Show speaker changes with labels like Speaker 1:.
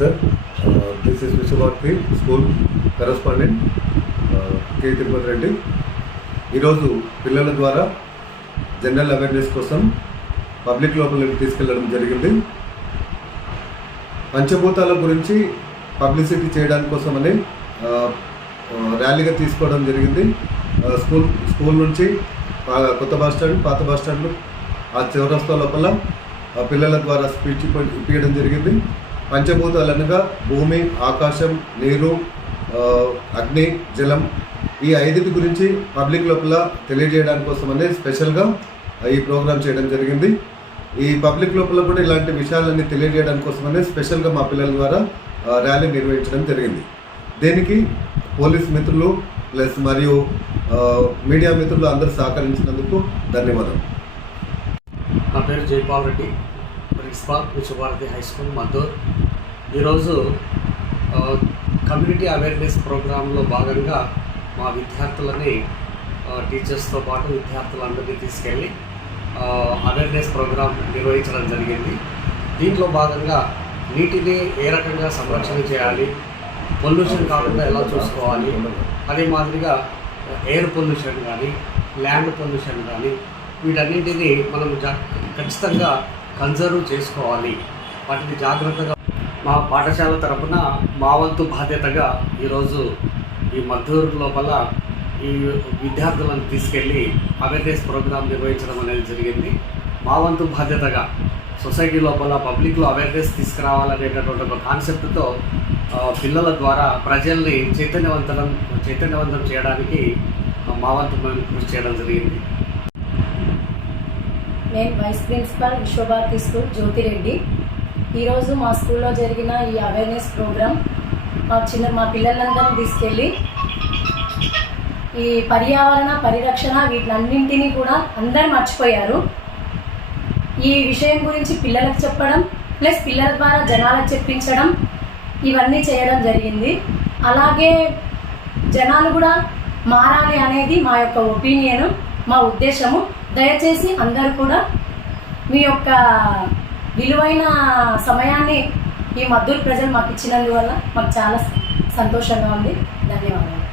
Speaker 1: Sir. This is Vishwabharati school correspondent K Tirupati Reddy ఈరోజు పిల్లల ద్వారా జనరల్ అవేర్నెస్ కోసం పబ్లిక్ లోపలికి తీసుకెళ్ళడం జరిగింది. పంచభూతాల గురించి పబ్లిసిటీ చేయడానికి కోసమని ర్యాలీగా తీసుకోవడం జరిగింది. స్కూల్ స్కూల్ నుంచి కొత్త బస్ స్టాండ్ పాత బస్ స్టాండ్ ఆ చౌరస్తా లోపల ఆ పిల్లల ద్వారా స్పీచ్ ఇప్పించడం జరిగింది. పంచభూతాలు అనగా భూమి ఆకాశం నీరు అగ్ని జలం ఈ ఐదుటి గురించి పబ్లిక్ లోపల తెలియజేయడానికి కోసమనే స్పెషల్గా ఈ ప్రోగ్రామ్ చేయడం జరిగింది. ఈ పబ్లిక్ లోపల కూడా ఇలాంటి విషయాలన్నీ తెలియజేయడానికి కోసమనే స్పెషల్గా మా పిల్లల ద్వారా ర్యాలీ నిర్వహించడం జరిగింది. దీనికి పోలీస్ మిత్రులు ప్లస్ మరియు మీడియా మిత్రులు అందరూ సహకరించినందుకు ధన్యవాదాలు
Speaker 2: నా పేరు Jaipal Reddy. Principal Vishwabharati high school Maddur. ఈరోజు కమ్యూనిటీ అవేర్నెస్ ప్రోగ్రాంలో భాగంగా మా విద్యార్థులని టీచర్స్తో పాటు విద్యార్థులందరినీ తీసుకెళ్ళి అవేర్నెస్ ప్రోగ్రాం నిర్వహించడం జరిగింది. దీంట్లో భాగంగా నీటిని ఏ రకంగా సంరక్షణ చేయాలి పొల్యూషన్ కాకుండా ఎలా చూసుకోవాలి అదే మాదిరిగా ఎయిర్ పొల్యూషన్ కానీ ల్యాండ్ పొల్యూషన్ కానీ వీటన్నింటినీ మనం ఖచ్చితంగా కన్జర్వ్ చేసుకోవాలి. వాటిని జాగ్రత్తగా మా పాఠశాల తరపున మా వంతు బాధ్యతగా ఈరోజు ఈ మద్దూరు లోపల ఈ విద్యార్థులను తీసుకెళ్ళి అవేర్నెస్ ప్రోగ్రాం నిర్వహించడం అనేది జరిగింది. మా వంతు బాధ్యతగా సొసైటీ లోపల పబ్లిక్లో అవేర్నెస్ తీసుకురావాలనేటటువంటి ఒక కాన్సెప్ట్తో పిల్లల ద్వారా ప్రజల్ని చైతన్యవంతం చైతన్యవంతం చేయడానికి మా వంతు మేము కృషి చేయడం జరిగింది.
Speaker 3: నేను vice principal Visvabharati school Jyothireddy ఈరోజు మా స్కూల్లో జరిగిన ఈ అవేర్నెస్ ప్రోగ్రామ్ మా చిన్న మా పిల్లలందరినీ తీసుకెళ్ళి ఈ పర్యావరణ పరిరక్షణ వీటినన్నింటినీ కూడా అందరు మర్చిపోయారు. ఈ విషయం గురించి పిల్లలకు చెప్పడం ప్లస్ పిల్లల ద్వారా జనాలకు చెప్పించడం ఇవన్నీ చేయడం జరిగింది. అలాగే జనాలు కూడా మారాలి అనేది మా యొక్క ఒపీనియన్. మా ఉద్దేశము దయచేసి అందరూ కూడా మీ యొక్క విలువైన సమయాన్ని ఈ మద్దూరు ప్రజలు మాకు ఇచ్చినందువల్ల మాకు చాలా సంతోషంగా ఉంది. ధన్యవాదాలు.